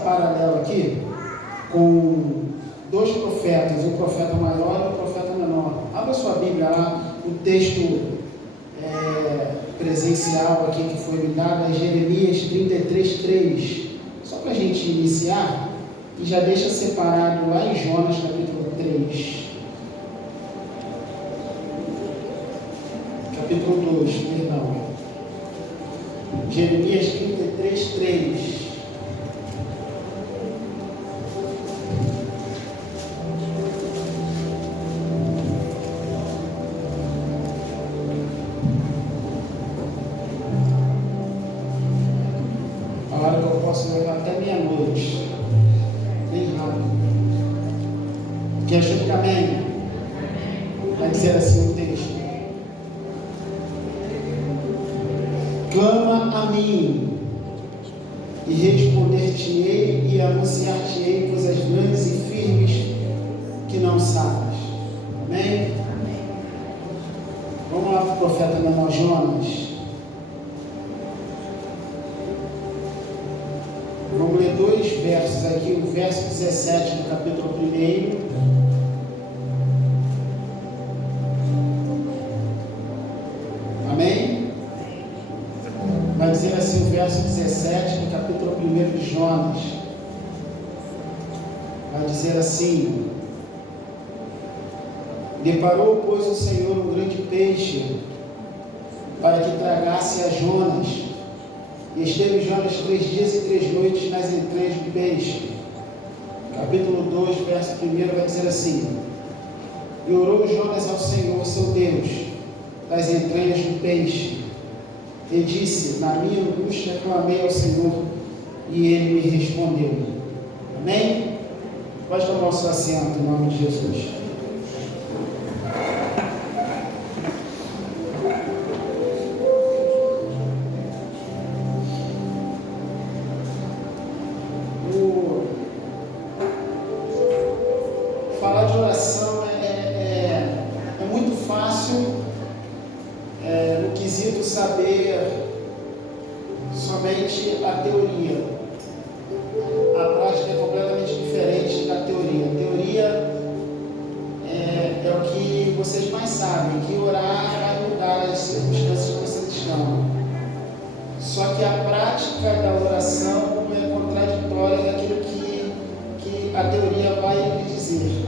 paralelo aqui com dois profetas, o profeta maior e o profeta menor. Abra sua Bíblia lá, o texto presencial aqui que foi me dado é Jeremias 33:3. Só para a gente iniciar, e já deixa separado lá em Jonas capítulo 3. Capítulo 2, perdão. Jeremias 33:3. A hora que eu posso levar até meia-noite. Bem rápido. Quem achou que amém? Vai dizer assim o texto. Clama a mim, e responder-te-ei, e anunciar-te-ei coisas grandes e firmes que não sabes. Amém? Vamos lá para o profeta menor Jonas. Vamos ler dois versos aqui, o verso 17 do capítulo 1. Vai dizer assim o verso 17 do capítulo 1 de Jonas. Vai dizer assim: deparou, pois, o Senhor um grande peixe para que tragasse a Jonas. E esteve Jonas 3 dias e 3 noites nas entranhas do peixe. Capítulo 2, verso 1 vai dizer assim: e orou Jonas ao Senhor, seu Deus, das entranhas do peixe. E disse: na minha angústia clamei ao Senhor, e Ele me respondeu. Amém? Pode tomar o seu assento em nome de Jesus. Falar de oração é muito fácil. No quesito saber somente a teoria. A prática é completamente diferente da teoria. A teoria é o que vocês mais sabem, que orar vai mudar as circunstâncias que vocês estão. Só que a prática da oração é contraditória daquilo que a teoria vai lhe dizer.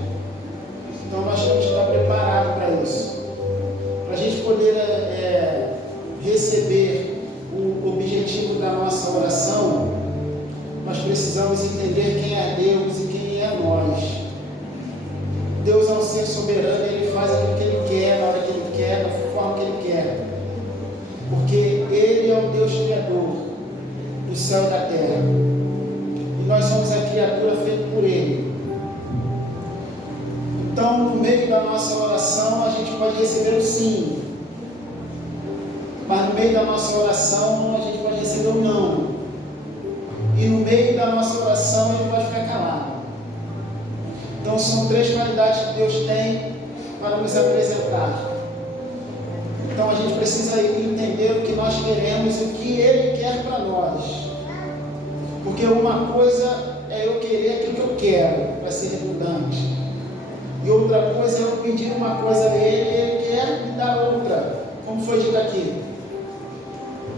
Então nós temos que estar preparados para isso. Para a gente poder receber o objetivo da nossa oração, nós precisamos entender quem é Deus e quem é nós. Deus é um ser soberano, Ele faz aquilo que Ele quer, na hora que Ele quer, da forma que Ele quer. Porque Ele é o Deus Criador do céu e da terra. E nós somos a criatura feita por Ele. Então, no meio da nossa oração, a gente pode receber o sim. Mas no meio da nossa oração, a gente pode receber o não. E no meio da nossa oração, a gente pode ficar calado. Então, são três qualidades que Deus tem para nos apresentar. Então, a gente precisa entender o que nós queremos e o que Ele quer para nós. Porque uma coisa é eu querer aquilo que eu quero, para ser redundante. E outra coisa é eu pedir uma coisa a Ele e Ele quer me dar outra, como foi dito aqui.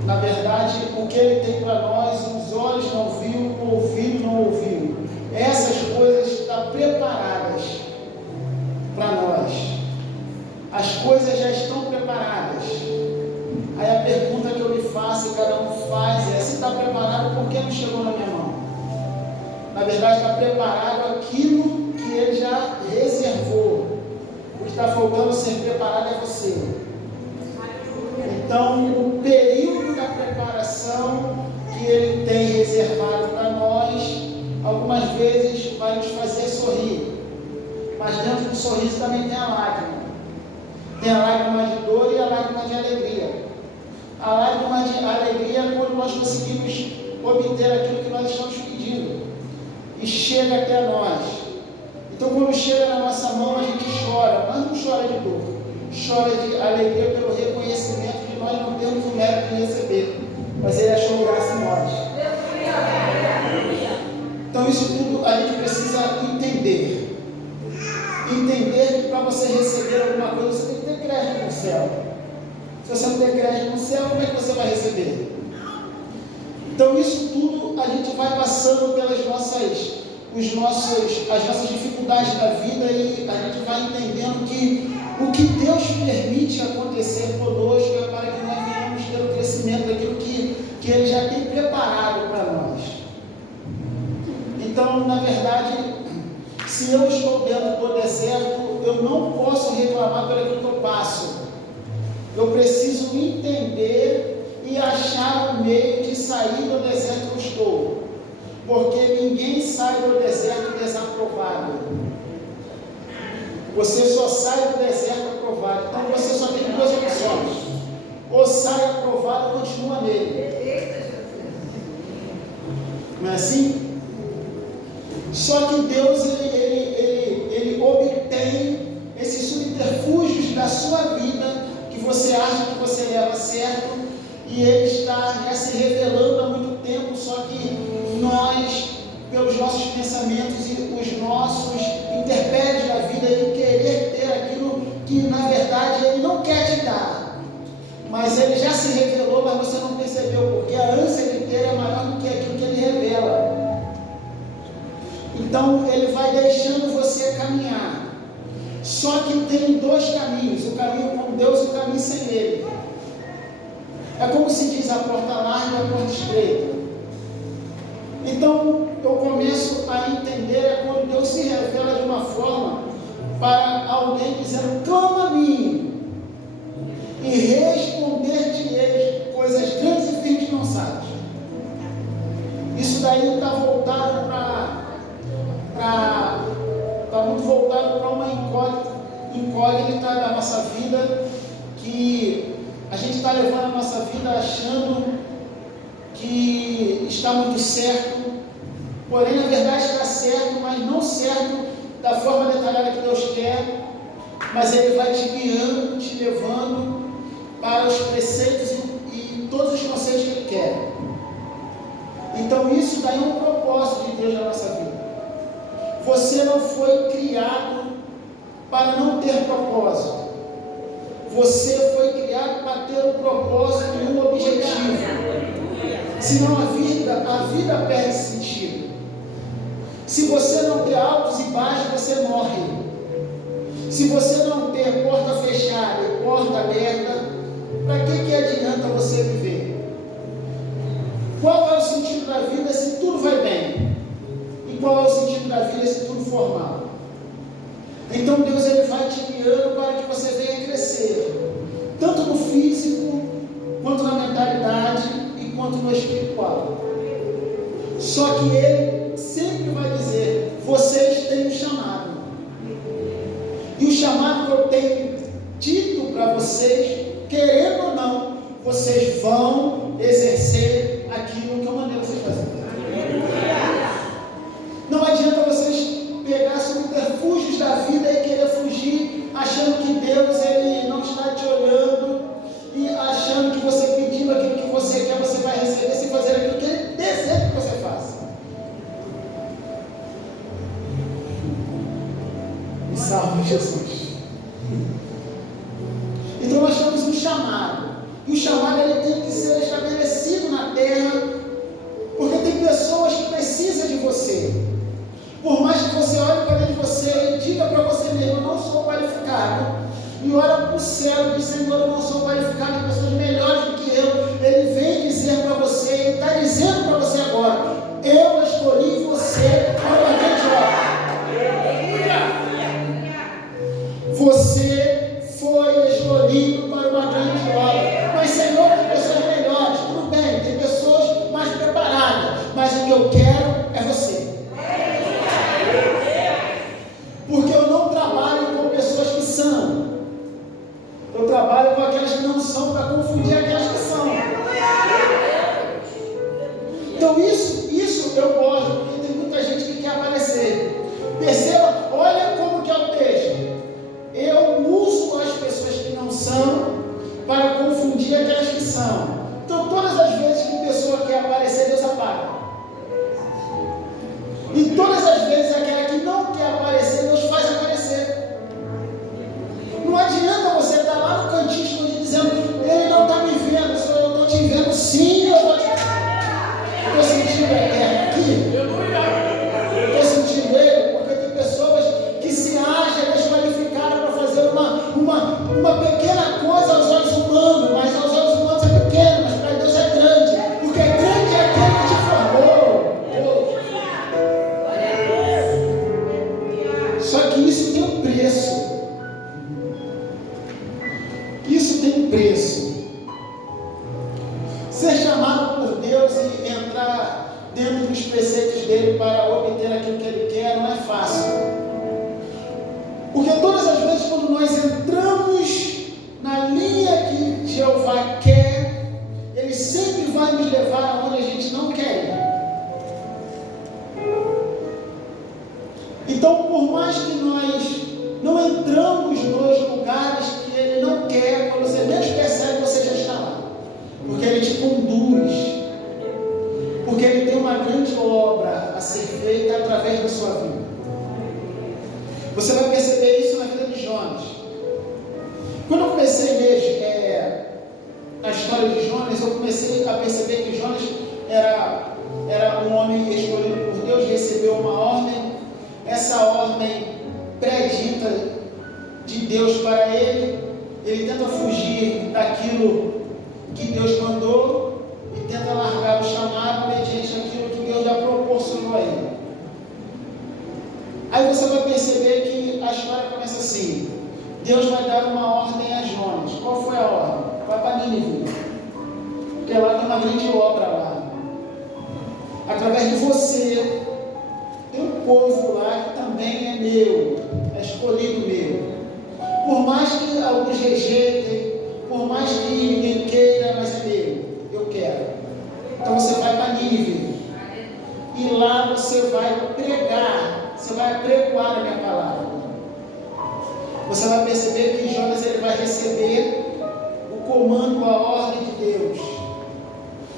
Na verdade, o que Ele tem para nós, os olhos não viram, o ouvido não ouviu. Essas coisas estão preparadas para nós. As coisas já estão preparadas. Aí a pergunta que eu lhe faço e cada um faz é: se está preparado, por que não chegou na minha mão? Na verdade, está preparado aquilo que Ele já reservou. O que está faltando ser preparado é você. Então, o período da preparação que Ele tem reservado para nós, algumas vezes vai nos fazer sorrir. Mas dentro do sorriso também tem a lágrima. Tem a lágrima de dor e a lágrima de alegria. A lágrima de alegria é quando nós conseguimos obter aquilo que nós estamos pedindo. E chega até nós. Então, quando chega na nossa mão, a gente chora, mas não chora de dor, chora de alegria pelo reconhecimento de nós não temos o mérito de receber, mas Ele achou graça em nós. Então isso tudo a gente precisa entender. Entender que para você receber alguma coisa, você tem que ter crédito no céu. Se você não ter crédito no céu, como é que você vai receber? Então isso tudo a gente vai passando pelas nossas dificuldades da vida, e a gente vai entendendo que o que Deus permite acontecer conosco é para que nós venhamos ter o crescimento daquilo que Ele já tem preparado para nós. Então, na verdade, se eu estou dentro do deserto, eu não posso reclamar por aquilo que eu passo. Eu preciso entender e achar um meio de sair do deserto que eu estou. Porque ninguém sai do deserto desaprovado. Você só sai do deserto aprovado. Então você só tem duas opções: ou sai aprovado ou continua nele. Não é assim? Só que Deus ele obtém esses subterfúgios da sua vida que você acha que você leva certo, e Ele está já se revelando há muito tempo, só que nós, pelos nossos pensamentos e os nossos intempéries da vida, e querer ter aquilo que na verdade Ele não quer te dar, mas Ele já se revelou, mas você não percebeu, porque a ânsia de ter é maior do que aquilo que Ele revela. Então Ele vai deixando você caminhar. Só que tem dois caminhos: o caminho com Deus e o caminho sem Ele. É como se diz: a porta larga e a porta estreita. Então eu começo a entender quando Deus se revela de uma forma para alguém dizendo: clama a mim e responder-te-ei coisas grandes e firmes que não sabes. Isso daí está voltado está muito voltado para uma incógnita da nossa vida, que a gente está levando a nossa vida achando que está muito certo, porém na verdade está certo, mas não certo da forma detalhada que Deus quer, mas Ele vai te guiando, te levando para os preceitos e todos os conceitos que Ele quer. Então isso daí é um propósito de Deus na nossa vida. Você não foi criado para não ter propósito. Você foi criado para ter um propósito e um objetivo. Senão a vida perde sentido. Se você não ter altos e baixos, você morre. Se você não ter porta fechada e porta aberta, para que adianta você viver? Qual é o sentido da vida se tudo vai bem? E qual é o sentido da vida se tudo for mal? Então Deus ele vai te guiando para que você venha crescer, tanto no físico, quanto na mentalidade e quanto no espiritual. Só que Ele sempre vai dizer: vocês têm um chamado. E o chamado que eu tenho dito para vocês, querendo ou não, vocês vão exercer aquilo que eu mandei vocês fazerem. Não adianta vocês pegar subterfúgios da vida e querer fugir, achando que Deus ele não está te olhando, e achando que você pedindo aquilo que você quer, você vai receber, sem fazer aquilo que Ele deseja que você faça. Me salve, Jesus. Então nós temos um chamado, e o chamado ele tem que ser estabelecido na terra, porque tem pessoas que precisam de você. Por mais que você olhe para dentro de você e diga para você mesmo: eu não sou qualificado, e olha para o céu e diz: Senhor, eu não sou qualificado, tem pessoas melhores do que eu. Ele vem dizer para você, Ele está dizendo para você agora: eu escolhi você para uma grande obra. Você foi escolhido para uma grande obra. Mas Senhor, tem pessoas melhores. Tudo bem, tem pessoas mais preparadas, mas o que eu quero é você. Porque eu não trabalho com pessoas que são, eu trabalho com aquelas que não são, para confundir aquelas que são. Então isso eu gosto, porque tem muita gente que quer aparecer. Perceba, olha como que é o texto. Eu uso as pessoas que não são para confundir aquelas que são. Então todas as vezes que a pessoa quer aparecer, Deus apaga. E todas as vezes aquela que não quer aparecer, Deus faz aparecer. Não adianta você estar lá no cantinho escondido dizendo, ele não está me vendo, só eu estou te vendo sim, eu estou te vendo. Estou sentindo a guerra aqui. Estou sentindo ele, porque tem pessoas que se acham desqualificadas para fazer uma pequena coisa aos olhos humanos, mas aos olhos humanos é pequeno, mas para Deus é grande, porque grande é aquele que te formou. Só que isso tem um preço. Isso tem um preço. Ser chamado por Deus e entrar dentro dos preceitos dele para obter aquilo que ele quer não é fácil. Porque todas as vezes quando nós entramos na linha que Jeová quer, ele sempre vai nos levar aonde a gente não quer ir. Então, por mais que nós não entramos nos lugares que ele não quer, quando você menos percebe, você já está lá. Porque ele te conduz. Porque ele tem uma grande obra a ser feita através da sua vida. Você vai perceber isso na vida de Jonas. Quando eu comecei a ler a história de Jonas, eu comecei a perceber que Jonas era um homem escolhido por Deus, recebeu uma ordem. Essa ordem predita de Deus para ele. Ele tenta fugir daquilo que Deus mandou e tenta largar o chamado mediante aquilo que Deus já proporcionou a ele. Aí você vai perceber que a história começa assim. Deus vai dar uma ordem a Jonas. Qual foi a ordem? Vai para Nínive. Porque lá tem uma grande obra lá. Através de você, tem um povo lá que também é meu, é escolhido meu. Por mais que alguns rejeitem, por mais que ninguém queira, mas é meu, eu quero. Então você vai para Nínive. E lá você vai pregar, você vai apregoar a minha palavra. Você vai perceber que Jonas ele vai receber o comando, a ordem de Deus.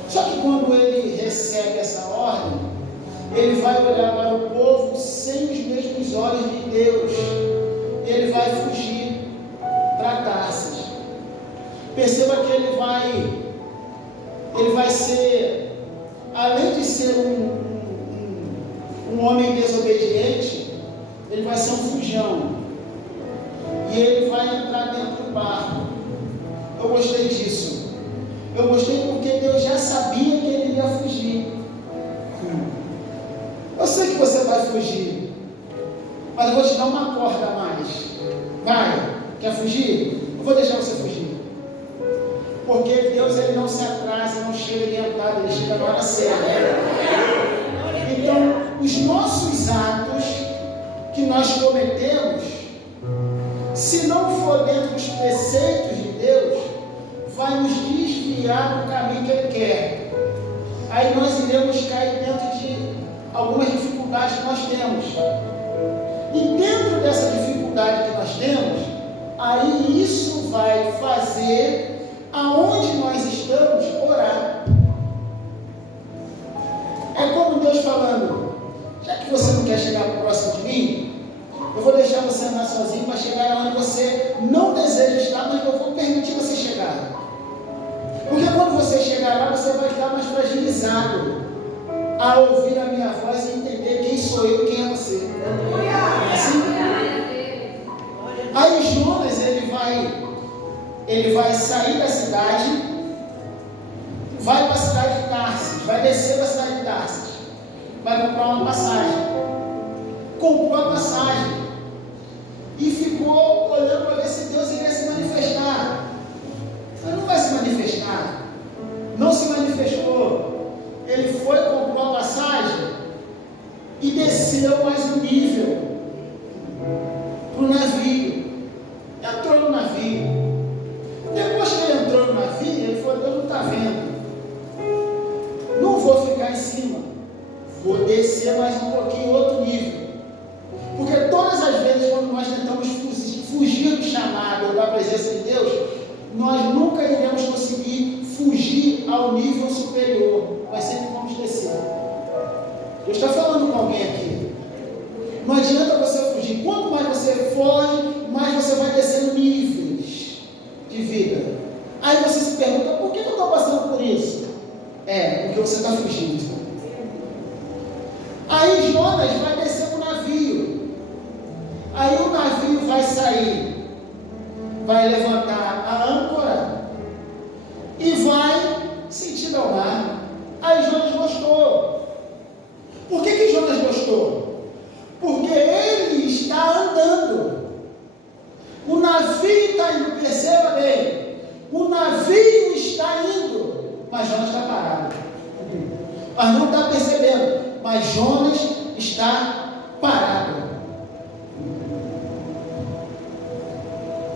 Só que quando ele recebe essa ordem, ele vai olhar para o povo sem os mesmos olhos de Deus. Ele vai fugir para Tarsis. Perceba que ele vai ser, além de ser um homem desobediente, ele vai ser um fujão. E ele vai entrar dentro do barco. Eu gostei disso. Eu gostei porque Deus já sabia que ele ia fugir. Eu sei que você vai fugir, mas eu vou te dar uma corda a mais. Vai, quer fugir? Eu vou deixar você fugir. Porque Deus ele não se atrasa, não chega adiantado, ele chega na hora certa. Então, os nossos atos que nós cometemos, se não for dentro dos preceitos de Deus, vai nos desviar do caminho que ele quer. Aí nós iremos cair dentro de algumas dificuldades que nós temos. E dentro dessa dificuldade que nós temos, aí isso vai fazer aonde nós estamos orar. É como Deus falando, já que você não quer chegar próximo de mim, eu vou deixar você andar sozinho para chegar onde você não deseja estar, mas eu vou permitir você chegar. Porque quando você chegar lá, você vai estar mais fragilizado a ouvir a minha voz e entender quem sou eu e quem é você. Assim? Aí Jonas, ele vai sair da cidade, vai para a cidade de Tarsis, vai descer para a cidade de Tarsis, vai comprar uma passagem. Comprou a passagem e ficou olhando para ver se Deus iria se manifestar. Mas não vai se manifestar. Não se manifestou. Ele foi, comprou a passagem e desceu mais um nível para o navio. Entrou no navio. Depois que ele entrou no navio, ele falou: Deus não está vendo. Não vou ficar em cima. Vou descer mais um pouquinho, outro nível. Porque todas as vezes quando nós tentamos fugir do chamado ou da presença de Deus, nós nunca iremos conseguir fugir ao nível superior. Nós sempre vamos descer. Deus está falando com alguém aqui. Não adianta você fugir. Quanto mais você foge, mais você vai descendo níveis de vida. Aí você se pergunta, por que eu estou passando por isso? Porque você está fugindo. Aí Jonas vai descer para o navio. Aí o navio vai sair, vai levantar a âncora e vai sentido ao mar. Aí Jonas gostou. Por que Jonas gostou? Porque ele está andando. O navio está indo, perceba bem. O navio está indo, mas Jonas está parado. Mas não está percebendo, mas Jonas está parado.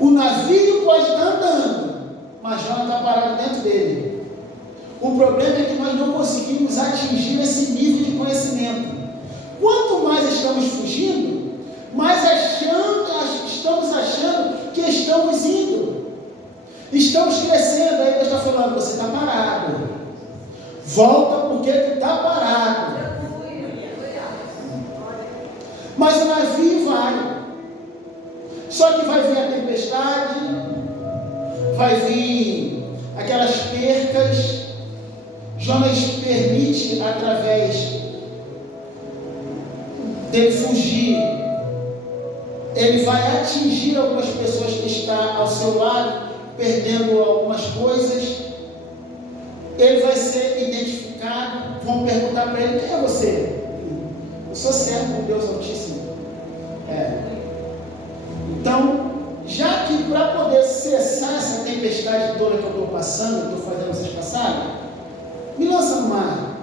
O navio pode estar andando, mas Jonas está parado dentro dele. O problema é que nós não conseguimos atingir esse nível de conhecimento. Quanto mais estamos fugindo, mais estamos achando que estamos indo. Estamos crescendo. Aí Deus está falando, você está parado. Volta porque tu está parado. Mas o navio vai. Só que vai vir a tempestade, vai vir aquelas percas. Jonas permite, através dele fugir, ele vai atingir algumas pessoas que estão ao seu lado, perdendo algumas coisas. Ele vai ser identificado. Vão perguntar para ele, quem é você? Eu sou servo de Deus Altíssimo. Então, já que para poder cessar essa tempestade toda que eu estou passando, estou fazendo vocês passarem, me lança no mar.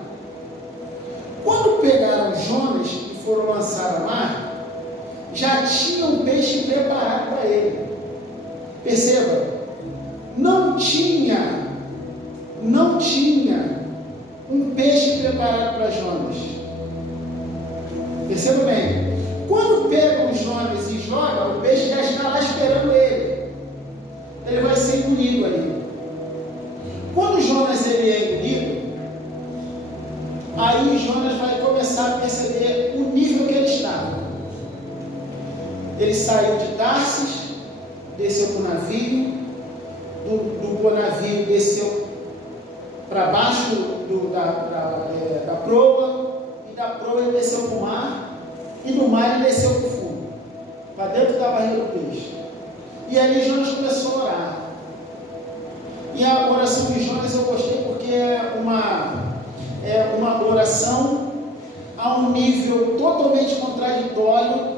Quando pegaram Jonas e foram lançar ao mar, já tinha um peixe preparado para ele. Perceba, não tinha um peixe preparado para Jonas. Perceba bem, quando pegam Jonas e jogam, o peixe já está lá esperando ele. Ele vai ser engolido ali. Quando Jonas ele é engolido, aí Jonas vai começar a perceber o nível que ele estava. Ele saiu de Tarsis, desceu para o navio, do navio desceu para baixo da proa, e da proa ele desceu para o mar, e do mar ele desceu para o fundo, para dentro da barriga do peixe. E ali Jonas começou a orar. E a oração de Jonas eu gostei porque é uma oração a um nível totalmente contraditório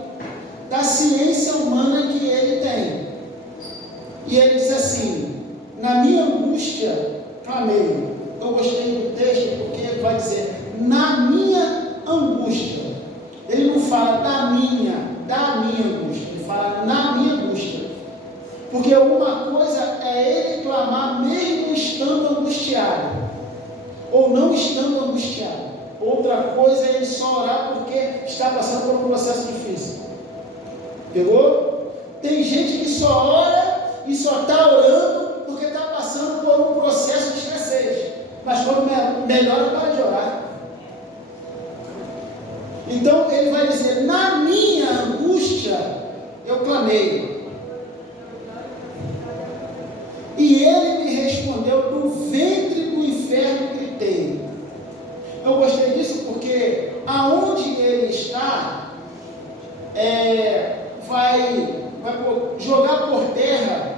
da ciência humana que ele tem. E ele diz assim, na minha angústia clamei. Eu gostei do texto porque ele vai dizer, na minha angústia. Ele não fala da minha angústia, ele fala na minha angústia. Porque uma coisa é ele clamar mesmo estando angustiado, ou não estando angustiado. Outra coisa é ele só orar porque está passando por um processo difícil. Pegou? Tem gente que só ora e só está orando porque está passando por um processo de escassez. Mas quando melhora, para de orar. Então ele vai dizer, na minha angústia eu clamei. E ele me respondeu, do ventre do inferno gritei. Eu gostei disso porque aonde ele está, vai jogar por terra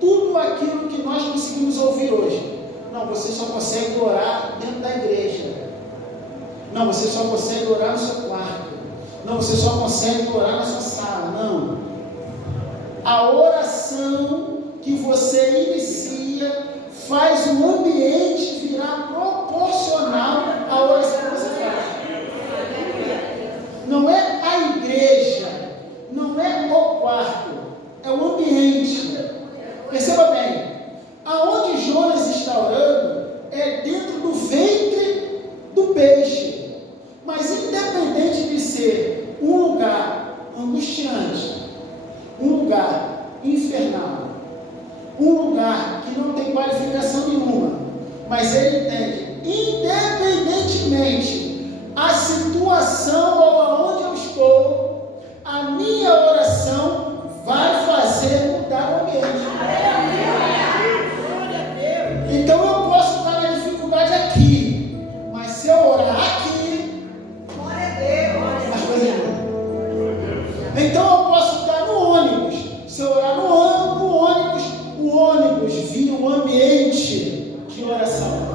tudo aquilo que nós conseguimos ouvir hoje. Não, você só consegue orar dentro da igreja. Não, você só consegue orar no seu quarto. Não, você só consegue orar na sua sala. Não. A oração que você inicia faz o ambiente virar proporcional à oração que você faz. Não é a igreja, não é o quarto, é o ambiente. Perceba bem, aonde Jonas está orando é dentro do ventre do peixe. Mas independente de ser um lugar angustiante, um lugar infernal, um lugar que não tem qualificação nenhuma, mas ele entende, independentemente a situação ou aonde eu estou, a minha oração vai fazer mudar o ambiente. Então eu posso estar na dificuldade aqui, mas se eu orar aqui, as coisas mudam. Então eu posso estar no ônibus, se eu orar no ônibus, o ônibus vira um ambiente de oração.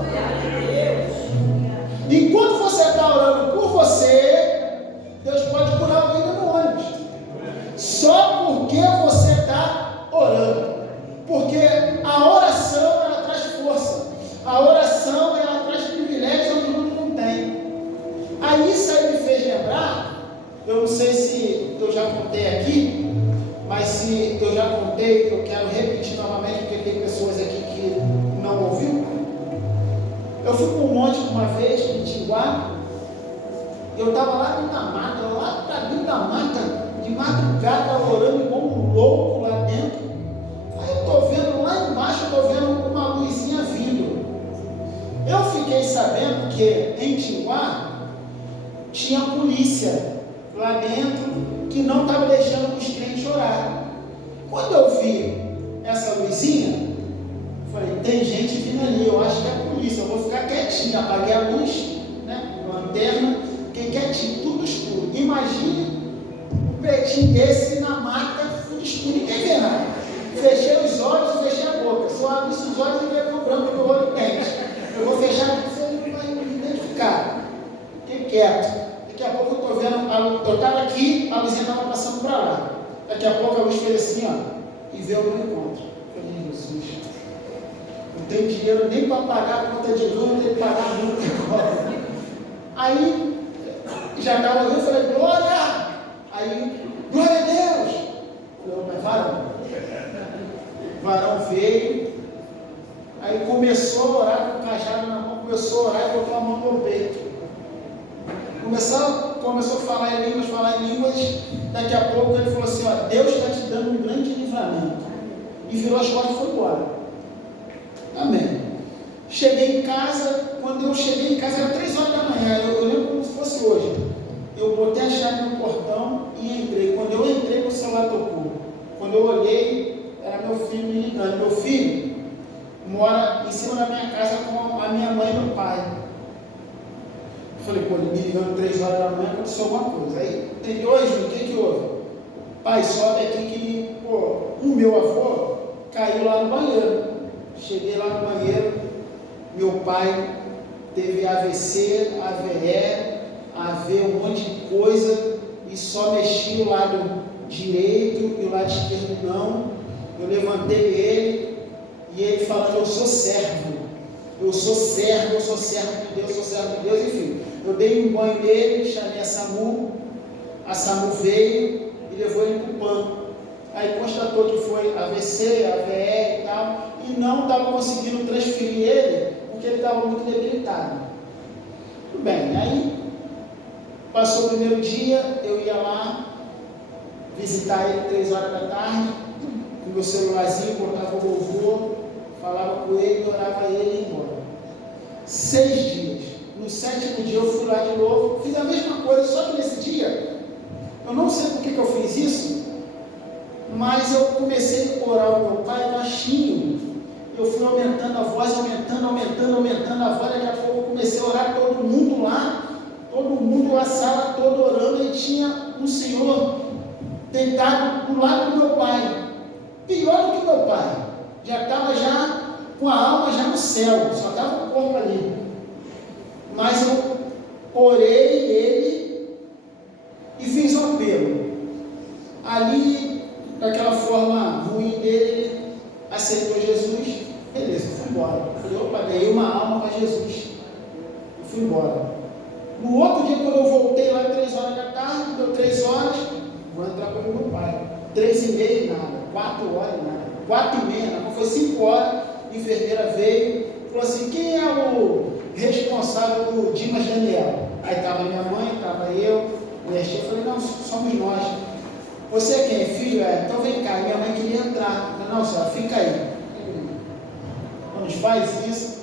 Enquanto você está orando por você, Deus pode curar alguém no ônibus. Só porque você está orando. Porque a oração, ela traz força. A oração, ela traz privilégios onde o mundo não tem. Aí isso aí me fez lembrar, eu não sei se eu já contei aqui, mas se eu já contei, eu quero repetir novamente, porque tem pessoas aqui que não ouviu. Eu fui para um monte uma vez, em Tinguá, eu estava lá dentro da mata, lá para dentro da mata, de madrugada, orando igual um louco lá dentro. Aí eu estou vendo lá embaixo, estou vendo uma luzinha vindo. Eu fiquei sabendo que em Tinguá tinha polícia lá dentro que não estava deixando os crentes orar. Quando eu vi essa luzinha, falei, tem gente vindo ali, eu acho que é a polícia, eu vou ficar quietinho, apaguei a luz, né, lanterna, fiquei quietinho, tudo escuro. Imagine um pretinho desse na mata, tudo escuro, ninguém vê nada. Fechei os olhos e fechei a boca. Se eu abrisse os olhos, ele vai cobrando meu olho e dente. Eu vou fechar aqui, você não vai me identificar. Fiquei quieto. Daqui a pouco eu estou vendo, eu estava aqui, a luzinha estava passando para lá. Daqui a pouco a luz fez assim, ó, e veio ao meu encontro. Eu falei, Jesus, não tenho dinheiro nem para pagar a conta de luz, não tenho que pagar a multa agora. Aí, já estava ali, eu falei, glória! Aí, glória a Deus! Eu falei, varão. Varão veio, aí começou a orar com o cajado na mão, começou a orar e botou a mão no peito. Começou a falar em línguas, daqui a pouco ele falou assim, ó, Deus está te dando um grande livramento. E virou as costas e foi embora. Amém. Cheguei em casa, quando eu cheguei em casa era 3 horas da manhã, eu lembro como se fosse hoje. Eu botei a chave no portão e entrei. Quando eu entrei, o celular tocou. Quando eu olhei, era meu filho me ligando. Meu filho mora em cima da minha casa com a minha mãe e meu pai. Eu falei, pô, ele me ligando 3 horas da manhã, aconteceu alguma coisa. Aí, tem hoje, o que houve? Pai, sobe aqui que, pô, o meu avô caiu lá no banheiro. Cheguei lá no banheiro, meu pai teve AVC, AVE, AV, um monte de coisa, e só mexi o lado direito e o lado esquerdo não. Eu levantei ele, e ele falando, eu sou servo de Deus, sou servo de Deus, enfim. Eu dei um banho nele, chamei a SAMU veio e levou ele para o PAN. Aí constatou que foi AVC, AVE e tal, e não estava conseguindo transferir ele, porque ele estava muito debilitado. Tudo bem, aí passou o primeiro dia, eu ia lá visitar ele 3 horas da tarde, com meu celularzinho, botava o louvor, falava com ele, orava ele e ia embora. 6 dias. No 7º dia eu fui lá de novo, fiz a mesma coisa, só que nesse dia, eu não sei por que eu fiz isso, mas eu comecei a orar o meu pai baixinho. Eu fui aumentando a voz, aumentando a voz, daqui a pouco eu comecei a orar, todo mundo lá, a sala toda orando, e tinha um senhor deitado do lado do meu pai, pior do que meu pai, já estava com a alma já no céu, só estava o corpo ali, mas eu orei ele e fiz um apelo, ali, daquela forma ruim dele, ele aceitou Jesus, beleza, fui embora. Falei, opa, ganhei uma alma para Jesus. E fui embora. No outro dia, quando eu voltei lá, 3 horas da tarde, deu 3 horas, vou entrar com o meu pai. 3h30, nada. 4 horas, nada. 4h30, nada. Foi 5 horas, a enfermeira veio, falou assim, quem é o responsável do Dimas Daniel? Aí estava minha mãe, estava eu falei, não, somos nós. Você é quem? Filho? Então vem cá. Minha mãe queria entrar. Eu falei, não, senhora, fica aí. Quando faz isso,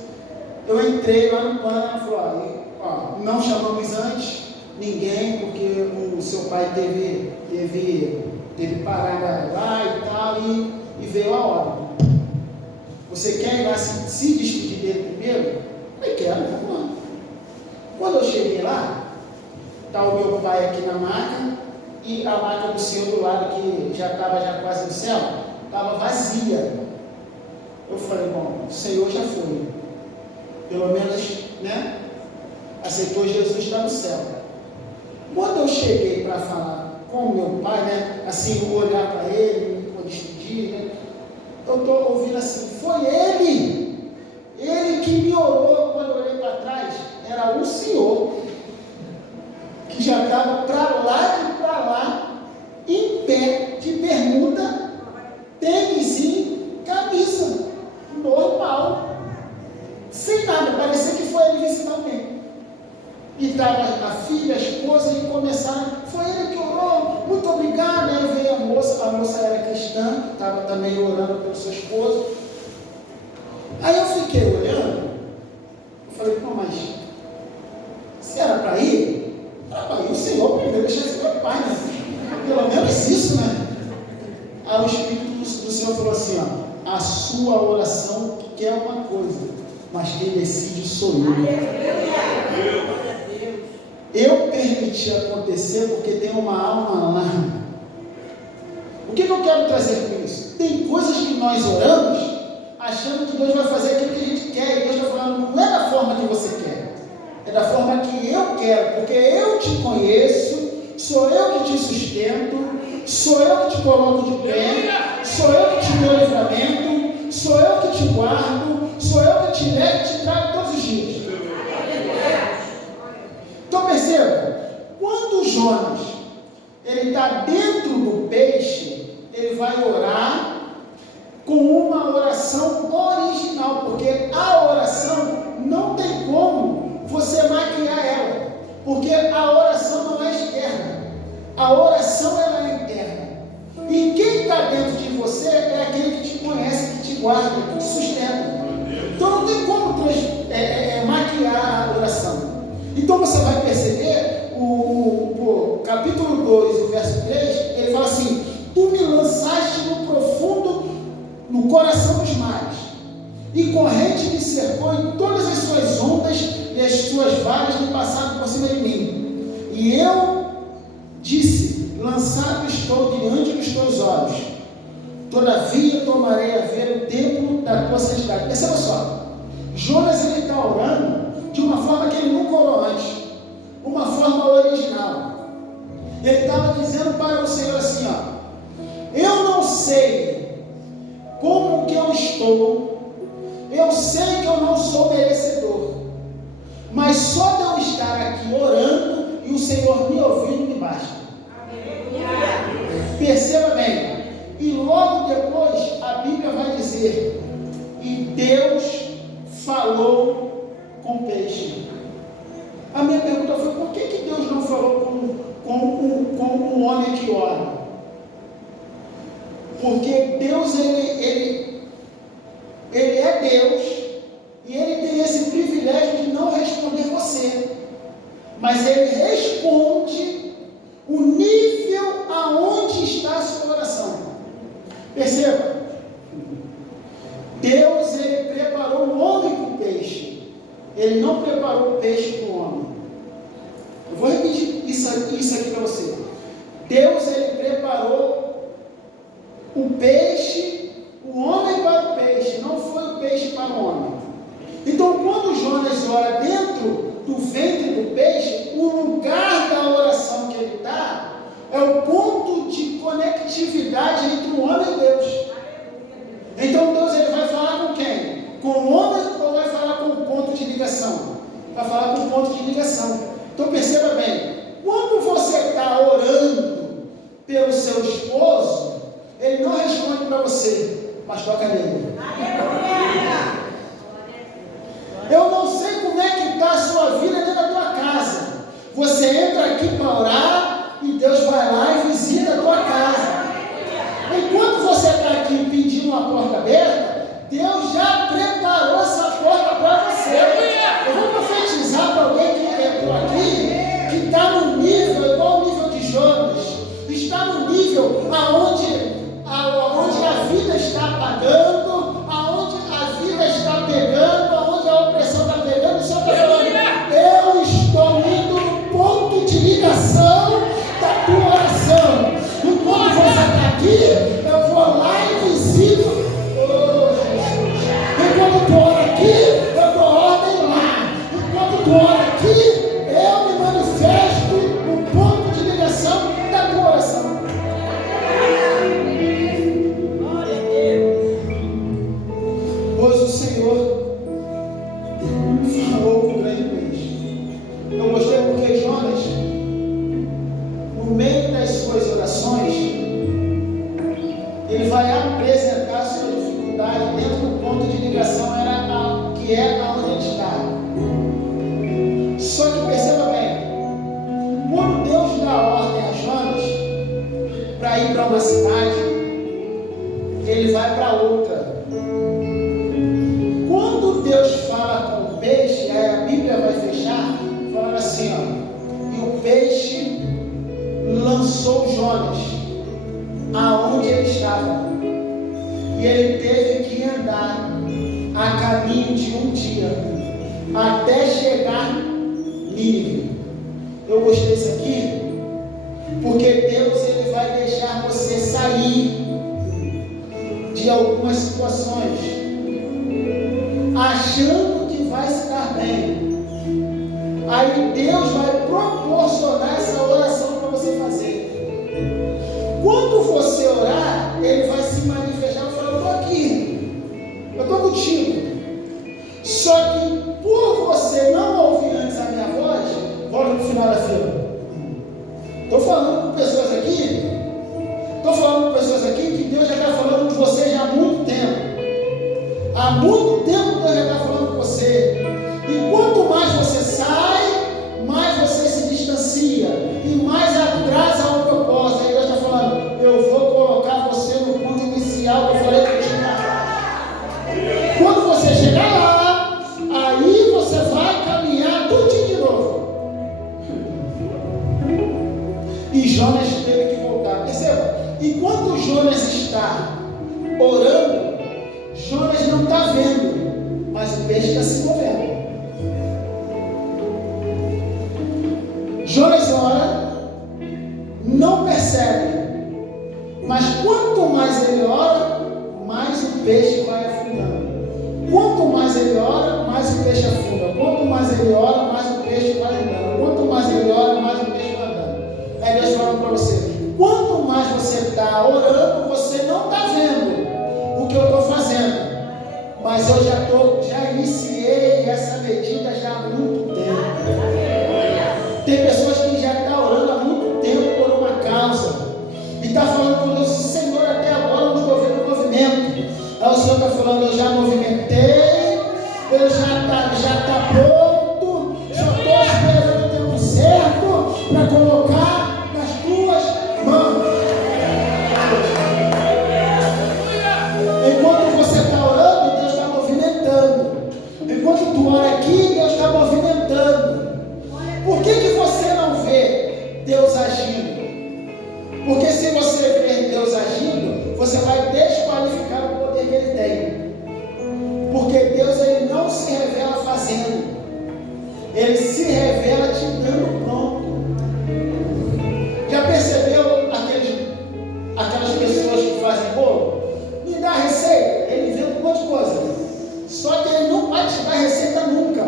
eu entrei lá no plano, ela falou, ó, não chamamos antes ninguém, porque o seu pai teve parada lá e tal, e veio a hora. Você quer ir lá se despedir dele primeiro? Eu quero, vamos lá. Quando eu cheguei lá, está o meu pai aqui na maca, e a maca do senhor do lado, que já estava quase no céu, estava vazia. Eu falei, bom, o Senhor já foi. Pelo menos, né? Aceitou Jesus, está no céu. Quando eu cheguei para falar com o meu pai, né? Assim, olhar para ele, me despedir, né? Eu estou ouvindo assim, foi ele que me orou. Quando eu olhei para trás, era o Senhor, que já estava para lá, em pé, de bermuda, tênis e camisa, normal, sem nada, parecia que foi ele visitar alguém. E estava a filha, a esposa, e começaram, foi ele que orou, muito obrigado. Aí veio a moça era cristã, estava também orando pelo seu esposo. Aí eu fiquei olhando, eu falei, pô, mas se era para ir, o Senhor primeiro deixa esse meu pai, né? Pelo menos isso, né? Aí o Espírito do Senhor falou assim, ó, a sua oração quer uma coisa, mas quem decide sou eu. Eu permiti acontecer porque tem uma alma lá. O que eu quero trazer com isso? Tem coisas que nós oramos achando que Deus vai fazer aquilo que a gente quer, e Deus está falando, não é da forma que você quer, é da forma que eu quero, porque eu te conheço, sou eu que te sustento, sou eu que te coloco de pé, sou eu que te dou livramento, sou eu que te guardo, sou eu que te levo e te trago todos os dias. Então perceba, quando Jonas ele está dentro do peixe, ele vai orar com uma oração original, porque a oração não tem como você maquiar ela, porque a oração não é externa, a oração ela é interna, e quem está dentro de você é aquele que te conhece, que te guarda, que te sustenta. Então não tem como maquiar a oração. Então você vai perceber, o capítulo 2, o verso 3, ele fala assim, tu me lançaste no profundo, no coração dos mares, e corrente me cercou, e todas as suas ondas e as suas varas me passaram por cima de mim. E eu disse, lançado estou diante dos teus olhos, todavia tomarei a ver o templo da tua santidade. Perceba só, Jonas ele está orando de uma forma que ele nunca orou antes, uma forma original. Ele estava dizendo para o Senhor assim, ó, eu não sei como que eu estou, eu sei que eu não sou merecedor, mas só de eu estar aqui orando e o Senhor me ouvindo me basta. Perceba bem, e logo depois a Bíblia vai dizer, e Deus falou com peixe. A minha pergunta foi, por que Deus não falou com um homem que ora? Porque Deus, ele é Deus, e ele tem esse privilégio de não responder você, mas ele responde o nível aonde está a sua oração. Perceba, Deus, ele preparou o homem para o peixe, ele não preparou o peixe para o homem. Eu vou repetir isso aqui para você. Deus, ele preparou o peixe, o homem para o peixe, não foi o peixe para o homem. Então, quando Jonas ora dentro do ventre do peixe, o lugar da oração que ele está é o ponto de conectividade entre o homem e Deus. Então, Deus ele vai falar com quem? Com o homem ou vai falar com o ponto de ligação? Vai falar com o ponto de ligação. Então, perceba bem, quando você está orando pelo seu esposo, ele não responde para você, mas toca nele. Eu não sei como é que está a sua vida dentro da tua casa. Você entra aqui para orar e Deus vai lá e visita a tua casa. Enquanto você está aqui pedindo uma porta aberta, Deus já preparou essa porta para você. Eu vou profetizar para alguém que meio das suas orações, ele vai apresentar a sua dificuldade dentro do ponto de ligação que é aonde ele está. Só que perceba bem, quando Deus dá ordem a Jonas para ir para uma cidade, ele vai para outra. Quando Deus fala com o peixe, aí a Bíblia vai fechar, falando assim, ó, e o peixe lançou Jonas aonde ele estava, e ele teve que andar a caminho de um dia até chegar Nínive. Eu gostei disso aqui porque Deus ele vai deixar você sair de algumas situações achando que vai se dar bem. Aí Deus vai proporcionar essa oração para você fazer. Quando você orar, ele vai se manifestar e falar: eu estou aqui, eu estou contigo. Só que por você não ouvir antes a minha voz, volta no final da fila. Estou falando com pessoas aqui que Deus já está falando com você já há muito tempo. Há muito tempo Deus já está falando com você. E quanto mais você sai, mais você se distancia e mais atrasa o propósito. Aí Deus está falando: eu vou colocar você no ponto inicial que eu falei contigo. Quando você chegar lá, aí você vai caminhar tudo de novo. E Jonas teve que voltar. Perceba? Enquanto Jonas está orando, Jonas não está vendo, mas o peixe está se movendo. Jonas ora, não percebe, mas quanto mais ele ora, mais o peixe vai afundando. Quanto mais ele ora, mais o peixe afunda. Quanto mais ele ora, mais o peixe vai andando. Quanto mais ele ora, mais o peixe vai andando. Aí Deus falando para você: quanto mais você está orando, você não está vendo o que eu estou fazendo, mas eu já iniciei essa medida já há muito tempo. Tem pessoas que já estão orando há muito tempo por uma causa e está falando com Deus: Senhor, até agora não estou vendo movimento. Aí o Senhor está falando: eu já movimentei, eu já está pronto, só estou esperando o tempo certo para colocar nas tuas mãos. Enquanto você está orando, Deus está movimentando. Enquanto tu ora aqui, Deus está movimentando. Por que você não vê Deus agindo? Porque se você ver Deus agindo, você vai desqualificar o poder que Ele tem. Porque Deus ele não se revela fazendo, Ele se revela te dando pronto. Já percebeu aquelas pessoas que fazem bolo? Me dá a receita, ele inventa um monte de coisa. Só que ele não vai te dar receita nunca.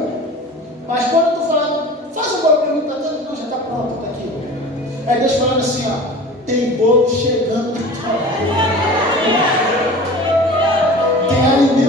Mas quando tu fala: faz um bolo para mim, tá dando, não, já está pronto, está aqui. Aí Deus falando assim: ó, tem bolo chegando na tua vida. Tem alimento